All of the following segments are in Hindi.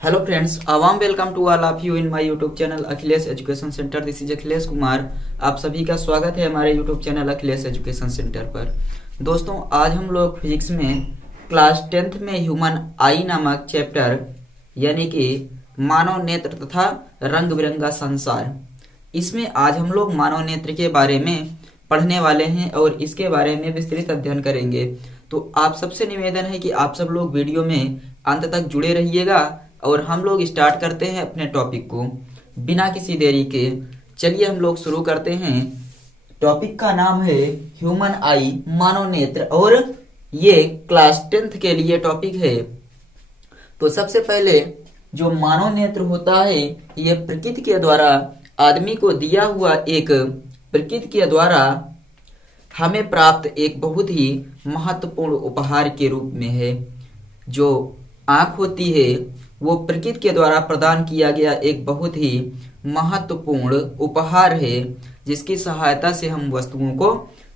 हेलो फ्रेंड्स, अवाम welcome to all of you in my YouTube channel Akhilesh education centre. This is Akhilesh Kumar. आप सभी का स्वागत है हमारे YouTube channel Akhilesh education centre पर। दोस्तों, आज हम लोग फिजिक्स में क्लास 10th में ह्यूमन आई नामक चैप्टर यानी कि मानव नेत्र तथा रंग बिरंगा संसार, इसमें आज हम लोग मानव नेत्र के बारे में पढ़ने वाले हैं और इसके बारे में विस्तृत अध्ययन करेंगे। तो आप सबसे निवेदन है कि आप सब लोग वीडियो में अंत तक जुड़े रहिएगा और हम लोग स्टार्ट करते हैं अपने टॉपिक को बिना किसी देरी के। चलिए हम लोग शुरू करते हैं। टॉपिक का नाम है ह्यूमन आई, मानव नेत्र, और ये क्लास 10th के लिए टॉपिक है। तो सबसे पहले जो मानव नेत्र होता है, ये प्रकृति के द्वारा आदमी को दिया हुआ एक, प्रकृति के द्वारा हमें प्राप्त एक बहुत ही महत्वपूर्ण उपहार के रूप में है। जो आंख होती है वो प्रकृति के द्वारा प्रदान किया गया एक बहुत ही महत्वपूर्ण उपहार है, जिसकी सहायता से हम वस्तुओं को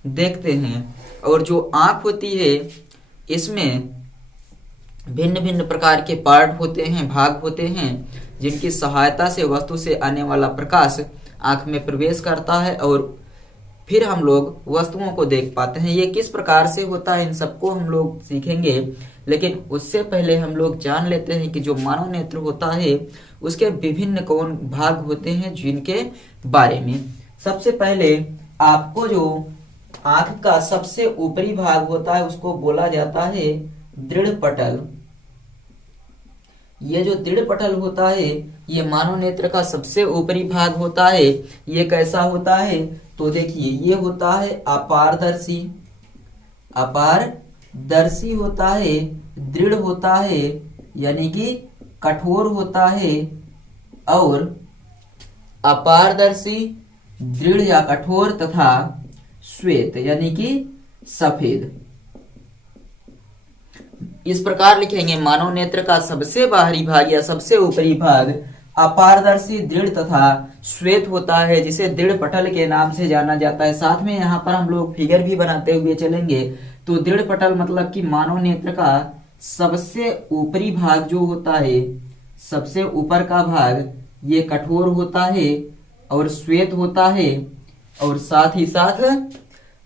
देखते हैं। और जो आंख होती है, इसमें भिन्न भिन्न प्रकार के पार्ट होते हैं, भाग होते हैं, जिनकी सहायता से वस्तु से आने वाला प्रकाश आंख में प्रवेश करता है और फिर हम लोग वस्तुओं को देख पाते हैं। ये किस प्रकार से होता है, इन सबको हम लोग सीखेंगे, लेकिन उससे पहले हम लोग जान लेते हैं कि जो मानव नेत्र होता है उसके विभिन्न कौन भाग होते हैं, जिनके बारे में। सबसे पहले आपको जो आंख का सबसे ऊपरी भाग होता है उसको बोला जाता है दृढ़ पटल। ये जो दृढ़ पटल होता है ये मानव नेत्र का सबसे ऊपरी भाग होता है। ये कैसा होता है तो देखिए, ये होता है अपारदर्शी। अपारदर्शी होता है, दृढ़ होता है यानी कि कठोर होता है, और अपारदर्शी, दृढ़ या कठोर तथा श्वेत यानी कि सफेद। इस प्रकार लिखेंगे, मानव नेत्र का सबसे बाहरी भाग या सबसे ऊपरी भाग अपारदर्शी, दृढ़ तथा श्वेत होता है, जिसे दृढ़ पटल के नाम से जाना जाता है। साथ में यहाँ पर हम लोग फिगर भी बनाते हुए चलेंगे। तो दृढ़ पटल मतलब कि मानव नेत्र का सबसे ऊपरी भाग जो होता है, सबसे ऊपर का भाग, ये कठोर होता है और श्वेत होता है, और साथ ही साथ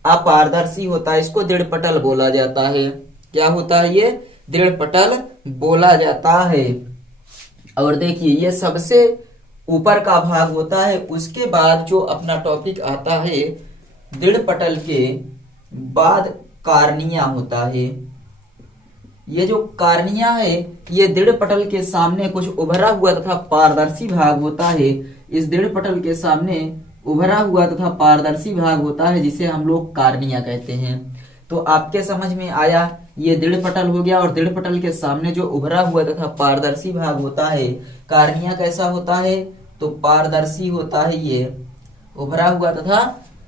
अपारदर्शी होता है। इसको दृढ़ पटल बोला जाता है। क्या होता है? ये दृढ़ पटल बोला जाता है। और देखिए, ये सबसे ऊपर का भाग होता है। उसके बाद जो अपना टॉपिक आता है, दृढ़ पटल के बाद कार्निया होता है। ये जो कार्निया है, ये दृढ़ पटल के सामने कुछ उभरा हुआ तथा पारदर्शी भाग होता है। इस दृढ़ पटल के सामने उभरा हुआ तथा पारदर्शी भाग होता है, जिसे हम लोग कार्निया कहते हैं। तो आपके समझ में आया, ये दृढ़ पटल हो गया, और दृढ़ पटल के सामने जो उभरा हुआ तथा पारदर्शी भाग होता है, कार्निया कैसा होता है तो पारदर्शी होता है। ये उभरा हुआ तथा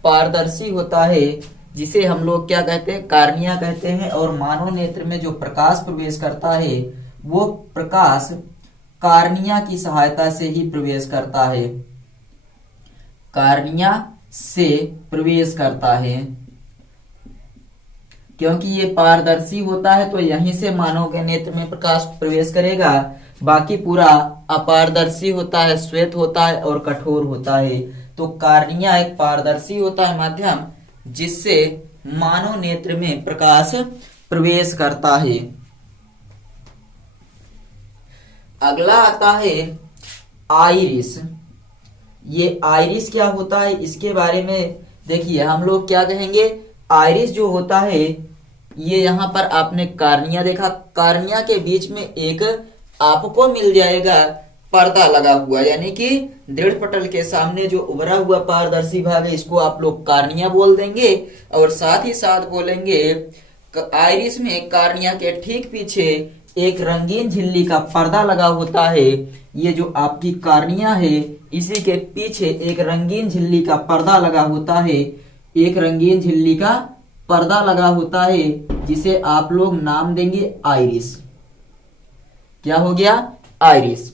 पारदर्शी होता है, जिसे हम लोग क्या कहते हैं? कार्निया कहते हैं। और मानव नेत्र में जो प्रकाश प्रवेश करता है, वो प्रकाश कार्निया की सहायता से ही प्रवेश करता है। कार्निया से प्रवेश करता है, क्योंकि ये पारदर्शी होता है, तो यहीं से मानव के नेत्र में प्रकाश प्रवेश करेगा। बाकी पूरा अपारदर्शी होता है, श्वेत होता है और कठोर होता है। तो कार्निया एक पारदर्शी होता है माध्यम, जिससे मानव नेत्र में प्रकाश प्रवेश करता है। अगला आता है आइरिस। ये आइरिस क्या होता है, इसके बारे में देखिए हम लोग क्या कहेंगे। आइरिस जो होता है, ये यहाँ पर आपने कार्निया देखा, कार्निया के बीच में एक आपको मिल जाएगा पर्दा लगा हुआ, यानी कि दृढ़ पटल के सामने जो उभरा हुआ पारदर्शी भाग है, इसको आप लोग कार्निया बोल देंगे। और साथ ही साथ बोलेंगे आइरिस में कार्निया के ठीक पीछे एक रंगीन झिल्ली का पर्दा लगा होता है। ये जो आपकी कार्निया है, इसी के पीछे एक रंगीन झिल्ली का पर्दा लगा होता है। एक रंगीन झिल्ली का पर्दा लगा होता है, जिसे आप लोग नाम देंगे आइरिस। क्या हो गया? आइरिस।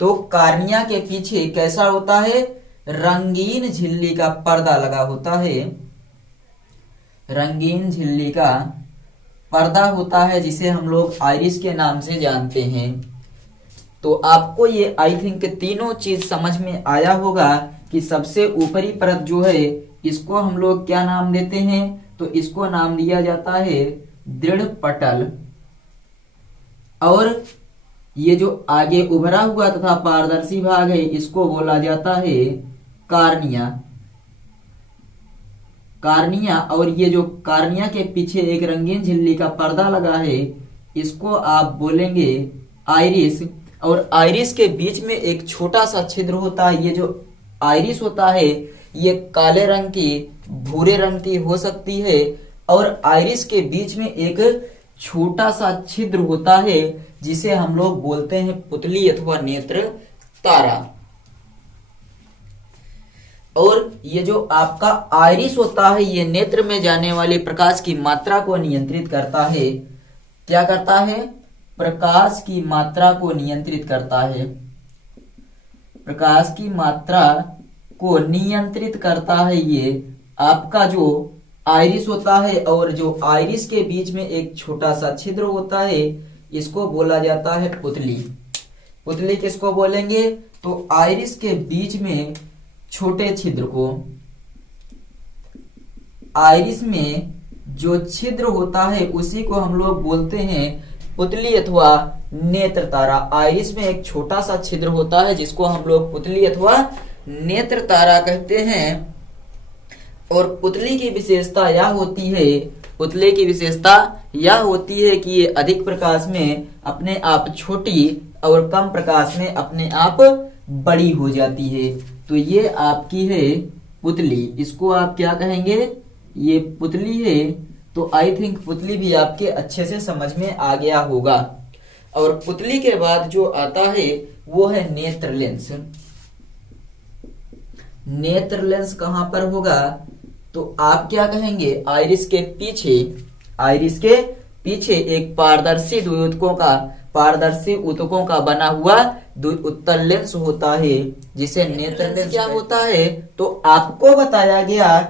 तो कार्निया के पीछे कैसा होता है? रंगीन झिल्ली का पर्दा लगा होता है। रंगीन झिल्ली का पर्दा होता है, जिसे हम लोग आइरिस के नाम से जानते हैं। तो आपको ये आई थिंक तीनों चीज समझ में आया होगा कि सबसे ऊपरी परत जो है इसको हम लोग क्या नाम देते हैं, तो इसको नाम दिया जाता है दृढ़ पटल, और ये जो आगे उभरा हुआ तथा पारदर्शी भाग है इसको बोला जाता है कार्निया। कार्निया, और ये जो कार्निया के पीछे एक रंगीन झिल्ली का पर्दा लगा है इसको आप बोलेंगे आइरिस। और आइरिस के बीच में एक छोटा सा छिद्र होता है। ये जो आइरिस होता है ये काले रंग की, भूरे रंग की हो सकती है, और आइरिस के बीच में एक छोटा सा छिद्र होता है जिसे हम लोग बोलते हैं पुतली अथवा नेत्र तारा। और ये जो आपका आइरिस होता है ये नेत्र में जाने वाले प्रकाश की मात्रा को नियंत्रित करता है। क्या करता है? प्रकाश की मात्रा को नियंत्रित करता है। प्रकाश की मात्रा को नियंत्रित करता है ये आपका जो आइरिस होता है। और जो आइरिस के बीच में एक छोटा सा छिद्र होता है इसको बोला जाता है पुतली। पुतली किसको बोलेंगे? तो आइरिस के बीच में छोटे छिद्र को, आइरिस में जो छिद्र होता है उसी को हम लोग बोलते हैं पुतली अथवा नेत्र तारा। आइरिस में एक छोटा सा छिद्र होता है जिसको हम लोग पुतली अथवा नेत्र तारा कहते हैं। और पुतली की विशेषता यह होती है, पुतले की विशेषता यह होती है कि ये अधिक प्रकाश में अपने आप छोटी और कम प्रकाश में अपने आप बड़ी हो जाती है। तो ये आपकी है पुतली। इसको आप क्या कहेंगे? ये पुतली है। तो आई थिंक पुतली भी आपके अच्छे से समझ में आ गया होगा। और पुतली के बाद जो आता है वो है नेत्र लेंस। नेत्र लेंस कहां पर होगा? तो आप क्या कहेंगे? आइरिस के पीछे, आइरिस के पीछे एक पारदर्शी ऊतकों का बना हुआ द्विउत्तल लेंस होता है जिसे नेत्र लेंस क्या होता है? तो आपको बताया गया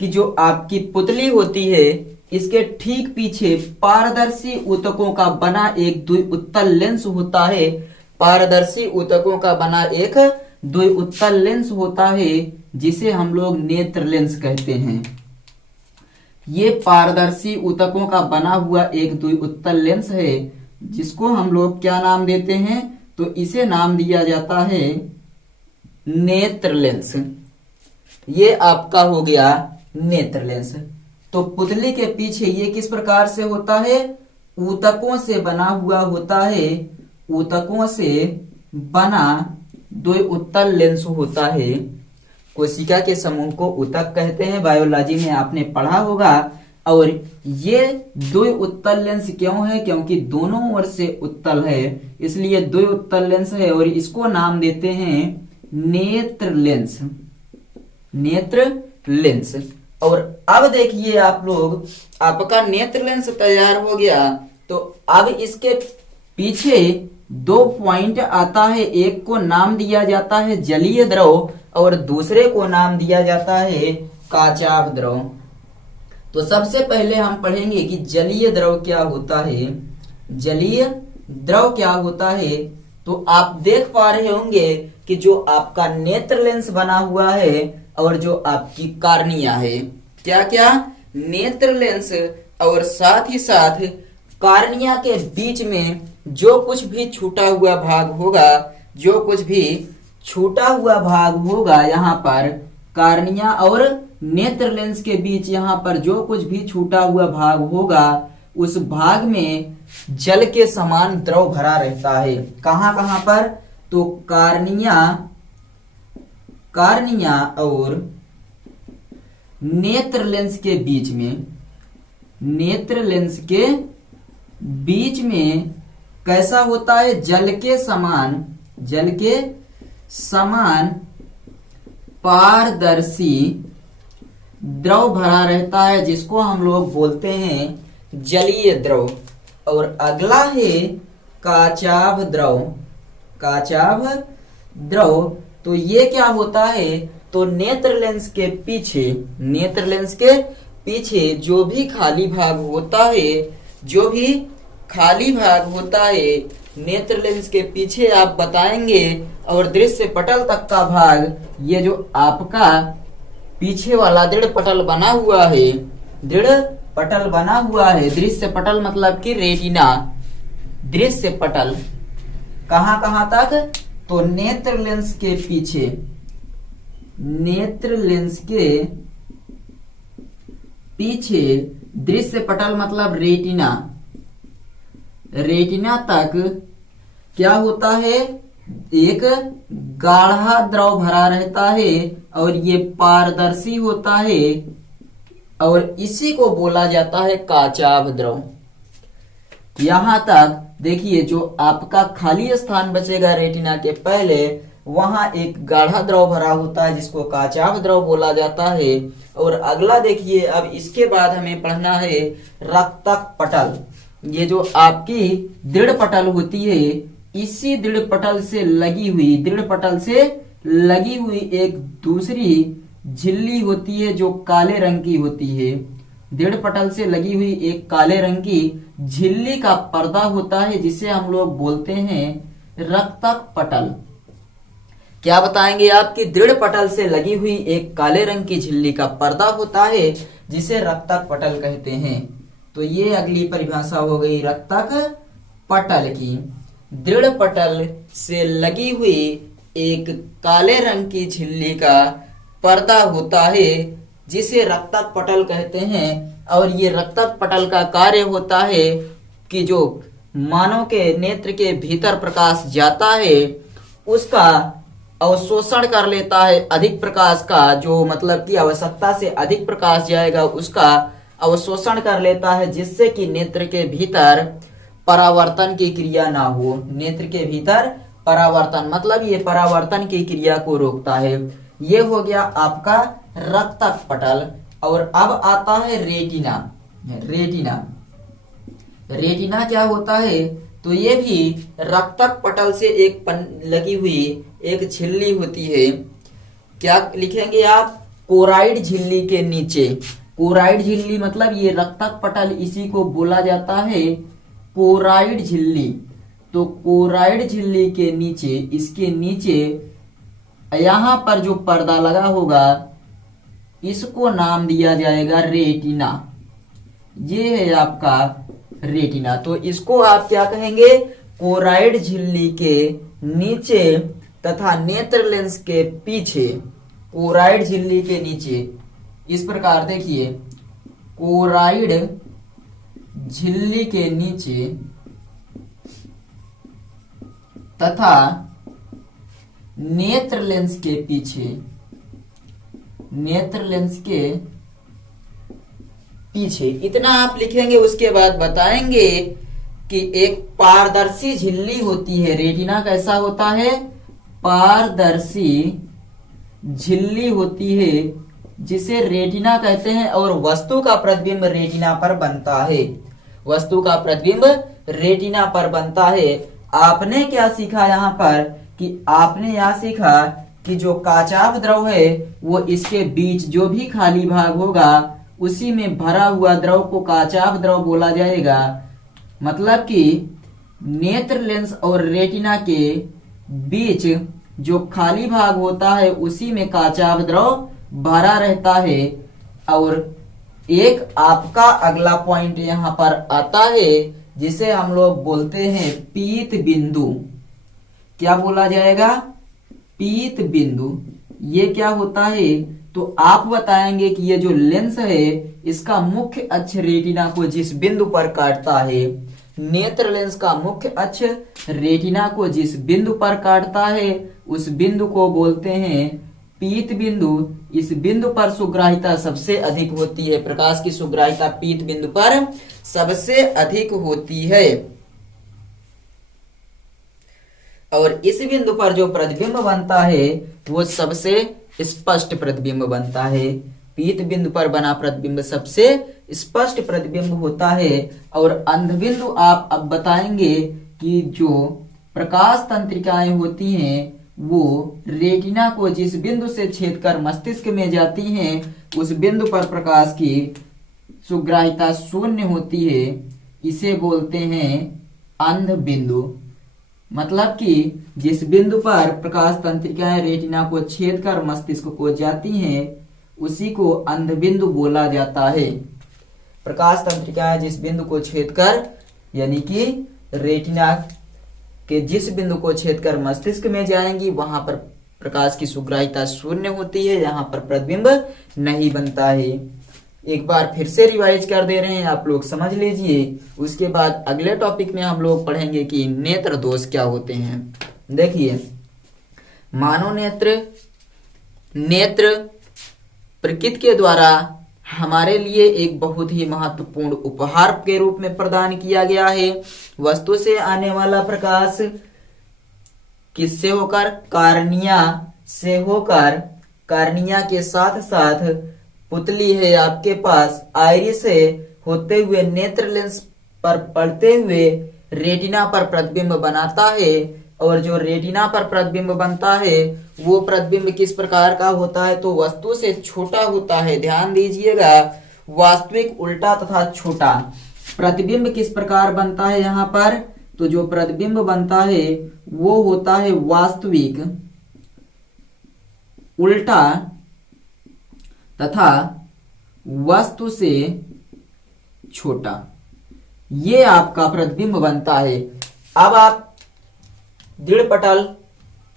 कि जो आपकी पुतली होती है इसके ठीक पीछे पारदर्शी ऊतकों का बना एक द्विउत्तल लेंस होता है। पारदर्शी ऊतकों का बना एक द्विउत्तल लेंस होता है जिसे हम लोग नेत्र लेंस कहते हैं। ये पारदर्शी ऊतकों का बना हुआ एक द्विउत्तल लेंस है जिसको हम लोग क्या नाम देते हैं? तो इसे नाम दिया जाता है नेत्र लेंस। ये आपका हो गया नेत्र लेंस। तो पुतली के पीछे ये किस प्रकार से होता है? ऊतकों से बना हुआ होता है। ऊतकों से बना द्विउत्तल लेंस होता है। कोशिका के समूह को ऊतक कहते हैं, बायोलॉजी में आपने पढ़ा होगा। और ये द्विउत्तल लेंस क्यों है? क्योंकि दोनों ओर से उत्तल है इसलिए द्विउत्तल लेंस है। और इसको नाम देते हैं नेत्र लेंस। नेत्र लेंस। और अब देखिए आप लोग, आपका नेत्र लेंस तैयार हो गया। तो अब इसके पीछे दो पॉइंट आता है। एक को नाम दिया जाता है जलीय द्रव और दूसरे को नाम दिया जाता है काचाभ द्रव। तो सबसे पहले हम पढ़ेंगे कि जलीय द्रव क्या होता है। जलीय द्रव क्या होता है? तो आप देख पा रहे होंगे कि जो आपका नेत्र लेंस बना हुआ है और जो आपकी कार्निया है, क्या क्या? नेत्र लेंस और साथ ही साथ कार्निया के बीच में जो कुछ भी छूटा हुआ भाग होगा, जो कुछ भी छूटा हुआ भाग होगा यहाँ पर कार्निया और नेत्र लेंस के बीच, यहाँ पर जो कुछ भी छूटा हुआ भाग होगा उस भाग में जल के समान द्रव भरा रहता है। कहां कहां पर? तो कार्निया और नेत्र लेंस के बीच में। नेत्र लेंस के बीच में कैसा होता है? जल के समान पारदर्शी द्रव भरा रहता है जिसको हम लोग बोलते हैं जलीय द्रव। और अगला है काचाभ द्रव। काचाभ द्रव, तो ये क्या होता है? तो नेत्र लेंस के पीछे जो भी खाली भाग होता है, नेत्र लेंस के पीछे आप बताएंगे और दृश्य पटल तक का भाग, ये जो आपका पीछे वाला दृढ़ पटल बना हुआ है, दृढ़ पटल बना हुआ है, दृश्य पटल मतलब कि रेटिना, दृश्य पटल कहां कहां तक, तो नेत्र लेंस के पीछे, नेत्र लेंस के पीछे दृश्य पटल मतलब रेटिना, रेटिना तक क्या होता है, एक गाढ़ा द्रव भरा रहता है और ये पारदर्शी होता है और इसी को बोला जाता है काचाभ द्रव। यहां तक देखिए, जो आपका खाली स्थान बचेगा रेटिना के पहले, वहां एक गाढ़ा द्रव भरा होता है जिसको काचाभ द्रव बोला जाता है। और अगला देखिए, अब इसके बाद हमें पढ़ना है रक्तक पटल। ये जो आपकी दृढ़ पटल होती है, इसी दृढ़ पटल से लगी हुई, दृढ़ पटल से लगी हुई एक दूसरी झिल्ली होती है जो काले रंग की होती है। दृढ़ पटल से लगी हुई एक काले रंग की झिल्ली का पर्दा होता है जिसे हम लोग बोलते हैं रक्तक पटल। क्या बताएंगे आप कि दृढ़ पटल से लगी हुई एक काले रंग की झिल्ली का पर्दा होता है जिसे रक्तक पटल कहते हैं। तो ये अगली परिभाषा हो गई रक्तक पटल की। दृढ़ पटल से लगी हुई एक काले रंग की झिल्ली का पर्दा होता है जिसे रक्तक पटल कहते हैं। और ये रक्तक पटल का कार्य होता है कि जो मानव के नेत्र के भीतर प्रकाश जाता है उसका अवशोषण कर लेता है, अधिक प्रकाश का, जो मतलब कि आवश्यकता से अधिक प्रकाश जाएगा उसका अवशोषण कर लेता है, जिससे कि नेत्र के भीतर परावर्तन की क्रिया ना हो। नेत्र के भीतर परावर्तन मतलब ये परावर्तन की क्रिया को रोकता है। ये हो गया आपका रक्तक पटल। और अब आता है रेटिना। रेटिना, रेटिना क्या होता है, तो ये भी रक्तक पटल से एक लगी हुई एक झिल्ली होती है। क्या लिखेंगे आप, कोराइड झिल्ली के नीचे। कोराइड झिल्ली मतलब ये रक्तक पटल, इसी को बोला जाता है कोराइड झिल्ली। तो कोराइड झिल्ली के नीचे, इसके नीचे यहां पर जो पर्दा लगा होगा इसको नाम दिया जाएगा रेटिना। ये है आपका रेटिना। तो इसको आप क्या कहेंगे, कोराइड झिल्ली के नीचे तथा नेत्र लेंस के पीछे, कोराइड झिल्ली के नीचे। इस प्रकार देखिए, कोराइड झिल्ली के नीचे तथा नेत्र लेंस के पीछे, नेत्र लेंस के पीछे, इतना आप लिखेंगे। उसके बाद बताएंगे कि एक पारदर्शी झिल्ली होती है। रेटिना कैसा होता है, पारदर्शी झिल्ली होती है जिसे रेटिना कहते हैं। और वस्तु का प्रतिबिंब रेटिना पर बनता है, वस्तु का प्रतिबिंब रेटिना पर बनता है। आपने क्या सीखा यहाँ पर, कि आपने यह सीखा कि जो काचाभ द्रव है वो इसके बीच जो भी खाली भाग होगा उसी में भरा हुआ द्रव को काचाभ द्रव बोला जाएगा। मतलब कि नेत्र लेंस और रेटिना के बीच जो खाली भाग होता है उसी में काचाभ द्रव भरा रहता है। और एक आपका अगला पॉइंट यहाँ पर आता है जिसे हम लोग बोलते हैं पीत बिंदु। क्या बोला जाएगा, पीत बिंदु। ये क्या होता है, तो आप बताएंगे कि ये जो लेंस है इसका मुख्य अक्ष रेटिना को जिस बिंदु पर काटता है, नेत्र लेंस का मुख्य अक्ष रेटिना को जिस बिंदु पर काटता है उस बिंदु को बोलते हैं पीत बिंदु। इस बिंदु पर सुग्राहिता सबसे अधिक होती है, प्रकाश की सुग्राहिता पीत बिंदु पर सबसे अधिक होती है। और इस बिंदु पर जो प्रतिबिंब बनता है वो सबसे स्पष्ट प्रतिबिंब बनता है। पीत बिंदु पर बना प्रतिबिंब सबसे स्पष्ट प्रतिबिंब होता है। और अंध बिंदु आप अब बताएंगे कि जो प्रकाश तंत्रिकाएं होती हैं वो रेटिना को जिस बिंदु से छेद कर मस्तिष्क में जाती हैं उस बिंदु पर प्रकाश की सुग्राहिता शून्य होती है। इसे बोलते हैं अंध बिंदु। मतलब कि जिस बिंदु पर प्रकाश तंत्रिकाएं रेटिना को छेद कर मस्तिष्क को जाती हैं उसी को अंध बिंदु बोला जाता है। प्रकाश तंत्रिकाएं जिस बिंदु को छेद कर यानी कि रेटिना के जिस बिंदु को छेद कर मस्तिष्क में जाएंगी वहां पर प्रकाश की सुग्राहिता शून्य होती है, यहाँ पर प्रतिबिंब नहीं बनता है। एक बार फिर से रिवाइज कर दे रहे हैं, आप लोग समझ लीजिए। उसके बाद अगले टॉपिक में हम लोग पढ़ेंगे कि नेत्र दोष क्या होते हैं। देखिए, मानव नेत्र प्रकृति के द्वारा हमारे लिए एक बहुत ही महत्वपूर्ण उपहार के रूप में प्रदान किया गया है। वस्तु से आने वाला प्रकाश किससे होकर? कार्निया से होकर, कार्निया के साथ साथ पुतली है आपके पास, आइरिस है, होते हुए नेत्र लेंस पर पड़ते हुए रेटिना पर प्रतिबिंब बनाता है। और जो रेटिना पर प्रतिबिंब बनता है वो प्रतिबिंब किस प्रकार का होता है? तो वस्तु से छोटा होता है। ध्यान दीजिएगा, वास्तविक, उल्टा तथा छोटा। प्रतिबिंब किस प्रकार बनता है यहाँ पर? तो जो प्रतिबिंब बनता है वो होता है वास्तविक, उल्टा तथा वस्तु से छोटा। ये आपका प्रतिबिंब बनता है। अब आप दृढ़ पटल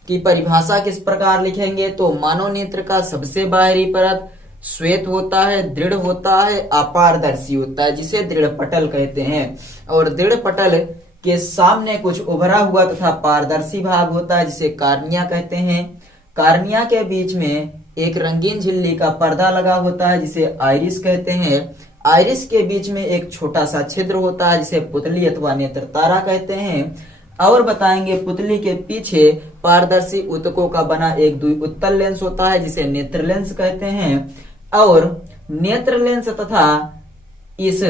की परिभाषा किस प्रकार लिखेंगे? तो मानव नेत्र का सबसे बाहरी परत श्वेत होता है, दृढ़ होता है, अपारदर्शी होता है, जिसे दृढ़ पटल कहते हैं। और दृढ़ पटल के सामने कुछ उभरा हुआ तथा पारदर्शी भाग होता है जिसे कार्निया कहते हैं। कार्निया के बीच में एक रंगीन झिल्ली का पर्दा लगा होता है जिसे आइरिस कहते हैं। आइरिस के बीच में एक छोटा सा छिद्र होता है जिसे पुतली अथवा नेत्र तारा कहते हैं। और बताएंगे पुतली के पीछे पारदर्शी ऊतकों का बना एक द्विउत्तल लेंस होता है जिसे नेत्र लेंस कहते हैं। और नेत्र लेंस तथा इस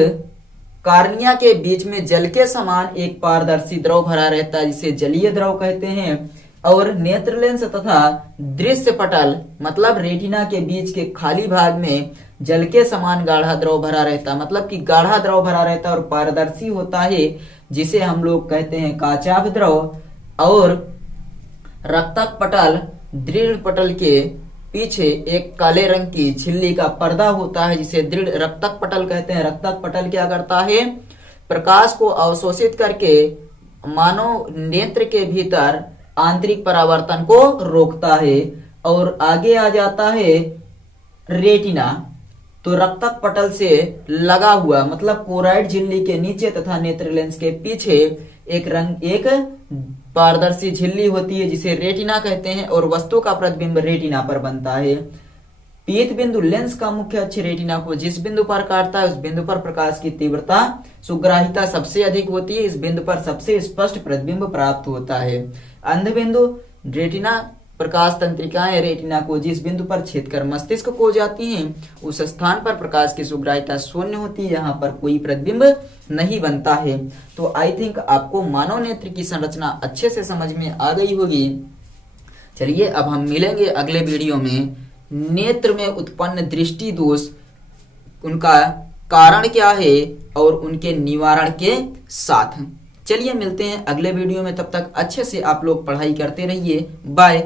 कार्निया के बीच में जल के समान एक पारदर्शी द्रव भरा रहता है जिसे जलीय द्रव कहते हैं। और नेत्र लेंस तथा दृश्य पटल मतलब रेटिना के बीच के खाली भाग में जल के समान गाढ़ा द्रव भरा रहता है, मतलब कि गाढ़ा द्रव भरा रहता है और पारदर्शी होता है जिसे हम लोग कहते हैं काचाभ द्रव। और रक्तक पटल, दृढ़ पटल के पीछे एक काले रंग की झिल्ली का पर्दा होता है जिसे दृढ़ रक्तक पटल कहते हैं। रक्तक पटल क्या करता है? प्रकाश को अवशोषित करके मानव नेत्र के भीतर आंतरिक परावर्तन को रोकता है। और आगे आ जाता है रेटिना, तो रक्तक पटल से लगा हुआ मतलब कोराइड झिल्ली के नीचे तथा नेत्र लेंस के पीछे एक पारदर्शी झिल्ली होती है जिसे रेटिना कहते हैं। और वस्तु का प्रतिबिंब रेटिना पर बनता है। पीत बिंदु लेंस का मुख्य अक्ष रेटिना को जिस बिंदु पर काटता है उस बिंदु पर प्रकाश की तीव्रता सुग्राहिता सबसे अधिक होती है। इस बिंदु पर सबसे स्पष्ट प्रतिबिंब प्राप्त होता है। अंध बिंदु रेटिना प्रकाश तंत्रिकाएं रेटिना को जिस बिंदु पर छेद कर मस्तिष्क को जाती हैं उस स्थान पर प्रकाश की सुग्राहिता शून्य होती है, यहाँ पर कोई प्रतिबिंब नहीं बनता है। तो आई थिंक आपको मानव नेत्र की संरचना अच्छे से समझ में आ गई होगी। चलिए अब हम मिलेंगे अगले वीडियो में नेत्र में उत्पन्न दृष्टि दोष, उनका कारण क्या है और उनके निवारण के साथ। चलिए मिलते हैं अगले वीडियो में, तब तक अच्छे से आप लोग पढ़ाई करते रहिए। बाय।